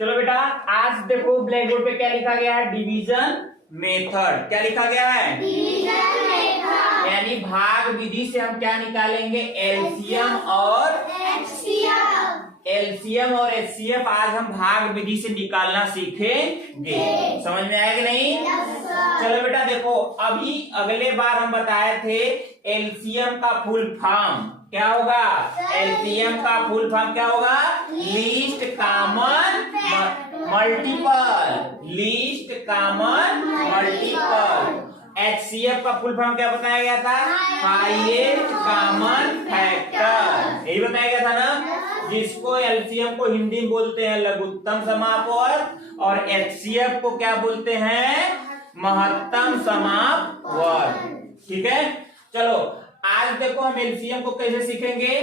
चलो बेटा, आज देखो ब्लैक बोर्ड पे क्या लिखा गया है, डिवीजन मेथड। क्या लिखा गया है, डिवीजन मेथड, यानी भाग विधि से हम क्या निकालेंगे, एलसीएम और एचसीएफ। एलसीएम और एचसीएफ आज हम भाग विधि से निकालना सीखेंगे। समझ में आया कि नहीं? चलो बेटा देखो, अभी अगले बार हम बताए थे एलसीएम का फुल फॉर्म क्या होगा, एलसीएम का फुल फॉर्म क्या होगा, least common multiple, least common multiple. HCF का फुल फॉर्म क्या बताया गया था, हाईएस्ट कॉमन फैक्टर, यही बताया गया था ना, जिसको एलसीएम को हिंदी में बोलते हैं लघुत्तम समापवर्ग और एचसीएफ को क्या बोलते हैं, महत्तम समापवर्ग। ठीक है, चलो आज देखो हम एलसीएम को कैसे सीखेंगे,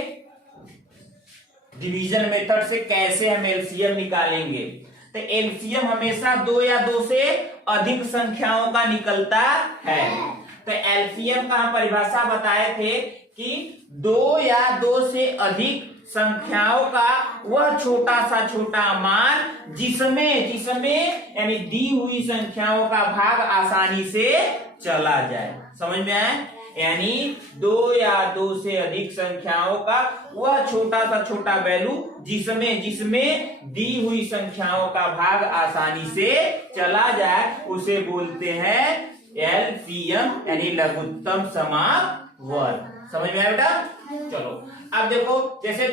डिवीजन मेथड से कैसे हम एलसीएम निकालेंगे। तो एलसीएम हमेशा दो या दो से अधिक संख्याओं का निकलता है। तो एलसीएम का हम परिभाषा बताए थे कि दो या दो से अधिक संख्याओं का वह छोटा सा छोटा मान जिसमें यानी दी हुई संख्याओं का भाग आसानी से चला जाए। समझ में आए? यानी दो या दो से अधिक संख्याओं का वह छोटा सा छोटा वैल्यू जिसमें दी हुई संख्याओं का भाग आसानी से चला जाए, उसे बोलते हैं एलसीएम यानी लघुत्तम समापवर्ग। समझ में आया बेटा? चलो अब देखो, जैसे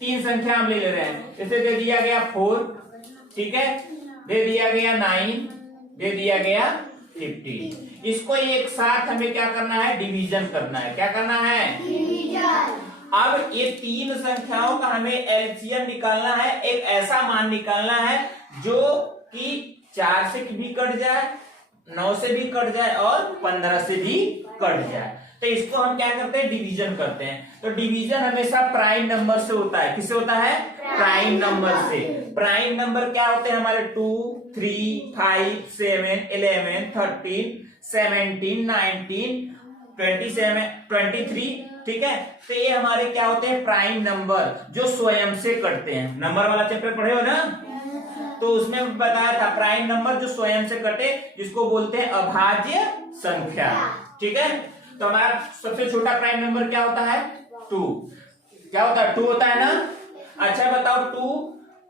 तीन संख्या हम ले रहे हैं, जैसे दे दिया गया 4, ठीक है, दे दिया गया 9, दे दिया गया 50। इसको एक साथ हमें क्या करना है, डिवीजन करना है। क्या करना है, डिवीजन। अब ये तीन संख्याओं का हमें एलसीएम निकालना है, एक ऐसा मान निकालना है जो कि 4 से भी कट जाए, 9 से भी कट जाए और 15 से भी कट जाए। तो इसको हम क्या करते हैं, डिवीजन करते हैं। तो डिवीजन हमेशा प्राइम नंबर से होता है। किससे होता है, प्राइम नंबर से। प्राइम नंबर क्या होते हैं हमारे, 2, 3, 5, 7, 11, 13, 17, 19, 27, 23। ठीक है, तो ये हमारे क्या होते हैं, प्राइम नंबर जो स्वयं से कटते हैं। नंबर वाला चैप्टर पढ़े हो ना, तो उसमें बताया था प्राइम नंबर जो स्वयं से कटे, जिसको बोलते हैं अभाज्य संख्या। ठीक है, तो हमारा सबसे छोटा प्राइम नंबर क्या होता है, 2। क्या होता है, 2 होता है ना। अच्छा बताओ 2,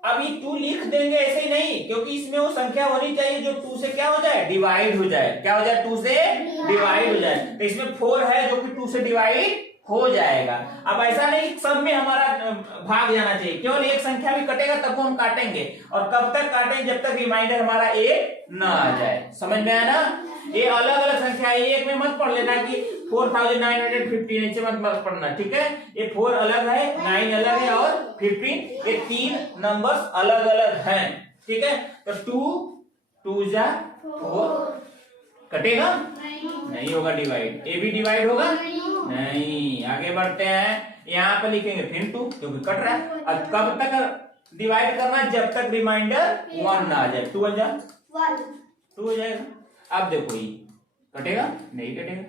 अभी 2 लिख देंगे ऐसे ही नहीं, क्योंकि इसमें वो संख्या होनी चाहिए जो 2 से क्या हो जाए, डिवाइड हो जाए। क्या हो जाए, 2 से डिवाइड हो जाए। तो इसमें 4 है जो कि 2 से डिवाइड हो जाएगा। अब ऐसा नहीं सब में हमारा भाग जाना चाहिए, केवल एक संख्या भी कटेगा तब वो हम काटेंगे, और कब तक काटेंगे, जब तक रिमाइंडर हमारा 1 न आ जाए। समझ में आया ना? ये अलग अलग संख्या है, एक में मत पढ़ लेना कि 4950 ऐसे मत पढ़ना। ठीक है, ये 4 अलग है, 9 अलग है और 15, ये 3 नंबर्स अलग अलग हैं। ठीक है, तो 2 जा 4 कटेगा नहीं होगा डिवाइड, ये भी डिवाइड होगा नहीं। आगे बढ़ते हैं, यहाँ पे लिखेंगे फिर 2 क्योंकि कट रहा है। अब कब तक डिवाइड करना, जब तक रिमाइंडर 1 ना आ जाए। 2 जा 2 हो जाएगा। अब देखो ये कटेगा नहीं, कटेगा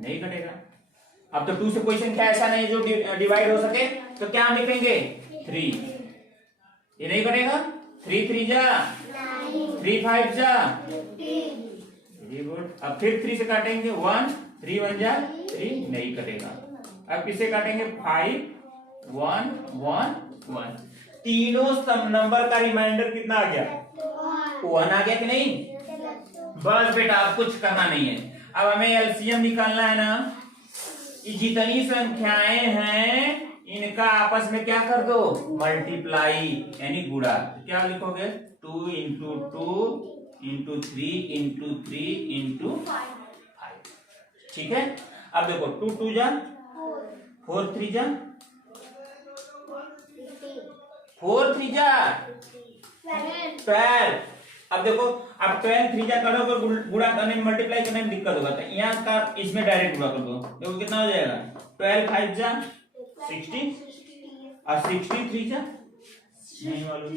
नहीं, कटेगा। अब तो 2 से कोई संख्या ऐसा नहीं जो डिवाइड हो सके, तो क्या हम लिखेंगे 3, ये नहीं कटेगा। 3 3 जा 3 5 जा, वेरी गुड। अब फिर 3 से काटेंगे 1, 3 1 जा 3, नहीं कटेगा। अब किससे काटेंगे 5 1 1 1। तीनों नंबर का रिमाइंडर कितना आ गया, 1 आ गया कि नहीं। बस बेटा अब कुछ करना नहीं है। अब हमें एलसीएम निकालना है ना, कि जितनी संख्याएं हैं इनका आपस में क्या कर दो, मल्टीप्लाई यानी गुणा। तो क्या लिखोगे, 2 इंटू 2 इंटू 3 इंटू 3 इंटू 5। ठीक है, अब देखो 2 2 जा 4 3 जा 4 3 जा 12। अब देखो, अब 12 3 जा करोगे, गुणा करने में मल्टीप्लाई करने में दिक्कत होगा, तो यहाँ का इसमें डायरेक्ट गुणा कर दो। देखो कितना हो जाएगा, 12 5 जा 60 और 63 जा नहीं मालूम।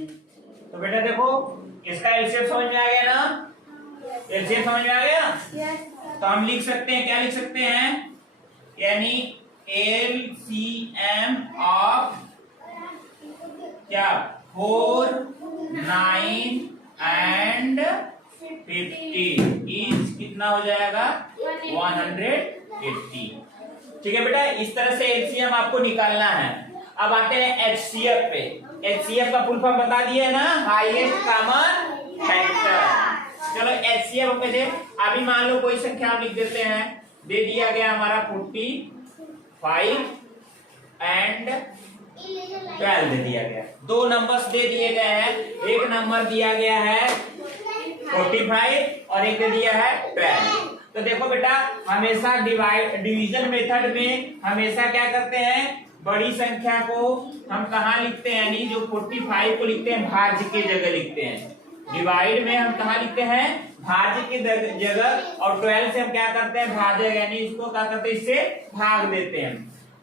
तो बेटा देखो इसका एलसीएम समझ में आ गया ना, एलसीएम समझ में आ गया। तो हम लिख सकते हैं, क्या लिख सकते हैं, यानी LCM ऑफ क्या 4 9 and 50 इज कितना हो जाएगा 180। ठीक है बेटा, इस तरह से एलसीएम आपको निकालना है। अब आते हैं एचसीएफ पे। एचसीएफ का फुल फॉर्म बता दिए ना, हाईएस्ट कॉमन फैक्टर। चलो एचसीएफ पे से अभी मान लो कोई संख्या हम लिख देते हैं, दे दिया गया हमारा 45 एंड 12 दे दिया गया। दो नंबर्स दे दिए गए हैं, एक नंबर दिया गया है 45 और एक दे दिया है 12। तो देखो बेटा, हमेशा डिवीजन मेथड में हमेशा क्या करते हैं, बड़ी संख्या को हम कहाँ लिखते हैं, यानी जो 45 को लिखते हैं भाज्य के जगह लिखते हैं। डिवाइड में हम कहाँ लिखते हैं, भाज्य के जगह, और 12 से हम क्या करते हैं, भाजक, यानी इसको क्या करते हैं, इससे भाग देते हैं।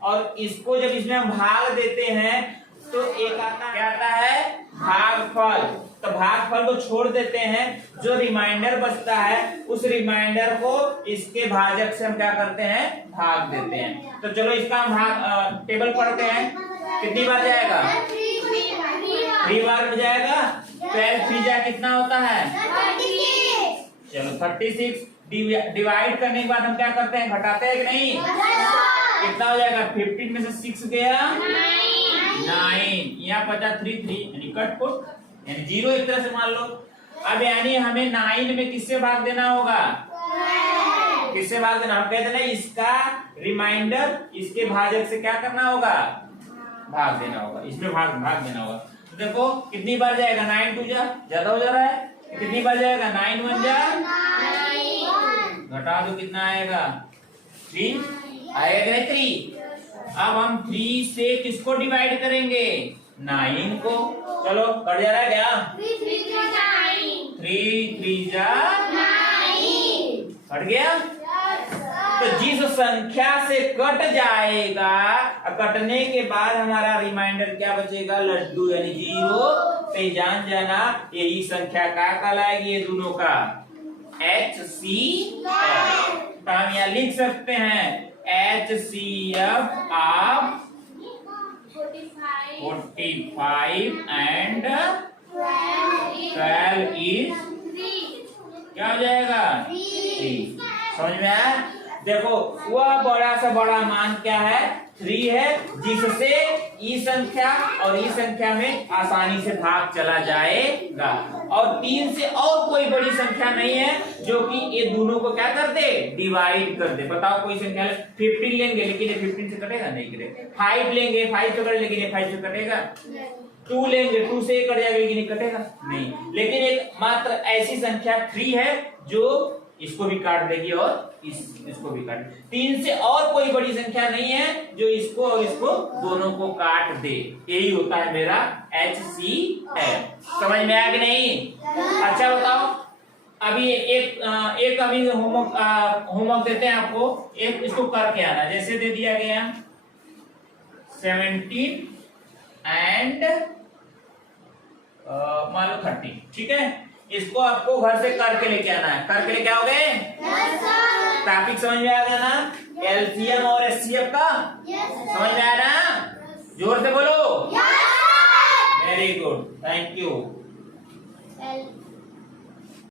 और इसको जब इसमें हम भाग देते हैं तो एक आता क्या आता है, भागफल। तो भागफल को छोड़ देते हैं, जो रिमाइंडर बचता है उस रिमाइंडर को इसके भाजक से हम क्या करते हैं, भाग देते हैं। तो चलो इसका हम भाग टेबल पढ़ते हैं, कितनी बार जाएगा, 3 बार हो जाएगा। 12 3 जा कितना होता है, चलो 36। डिवाइड करने के बाद हम क्या करते हैं, घटाते हैं कि नहीं, कितना हो जाएगा, 15 में से 6 गया 9, यहाँ 3 यानी कट पुट, यानी 0 एक तरह से मान लो। अब यानी हमें 9 में किससे भाग देना होगा, किससे भाग देना, हम कहते हैं इसका रिमाइंडर इसके भाजक से क्या करना होगा, भाग देना होगा, इसमें भाग देना होगा। तो देखो कितनी बार जाएगा, 9 2 जा ज्यादा हो जा रहा है, कितनी बार जाएगा, 9 1 जा, घटा दो कितना आएगा, 3 आएगा 3। अब हम 3 से किसको डिवाइड करेंगे, 9 को। चलो कट जा रहा है क्या, 3 3 जा 9, कट गया। तो जिस संख्या से कट जाएगा, कटने के बाद हमारा रिमाइंडर क्या बचेगा, लड्डू, यानी 0। तो जान जाना यही संख्या क्या कहलाएगी, ये दोनों का HCF। तो हम यहाँ लिख सकते हैं HCF of 45 and 12 is क्या हो जाएगा, 3। समझ में आया। देखो वह बड़ा से बड़ा मान क्या है, 3 है, जिससे ई संख्या और ई संख्या में आसानी से भाग चला जाएगा। और 3 से और कोई बड़ी संख्या नहीं है जो कि ये दोनों को क्या कर दे, डिवाइड कर दे। बताओ कोई संख्या 15 लेंगे, लेकिन ये 15 से कटेगा नहीं, कटेगा। 5 लेंगे, 5 से कटेगा, लेकिन ये 5 से कटेगा। 2 लेंगे, 2 से कट जाएगा, लेकिन ये कटेगा नहीं। लेकिन एक मात्र ऐसी संख्या 3 है जो इसको भी काट देगी और इसको भी काट। 3 से और कोई बड़ी संख्या नहीं है जो इसको और इसको दोनों को काट दे। यही होता है मेरा HCF। समझ में आया कि नहीं। अच्छा बताओ, अभी एक अभी होमवर्क देते हैं आपको, एक इसको करके आना। जैसे दे दिया गया 17 एंड मान लो 30, ठीक है। इसको आपको घर से करके लेके आना है। करके लेके आओगे, टॉपिक समझ में आ गया ना, एलसीएम और एचसीएफ का समझ में आया ना, जोर से बोलो। Very good, thank you.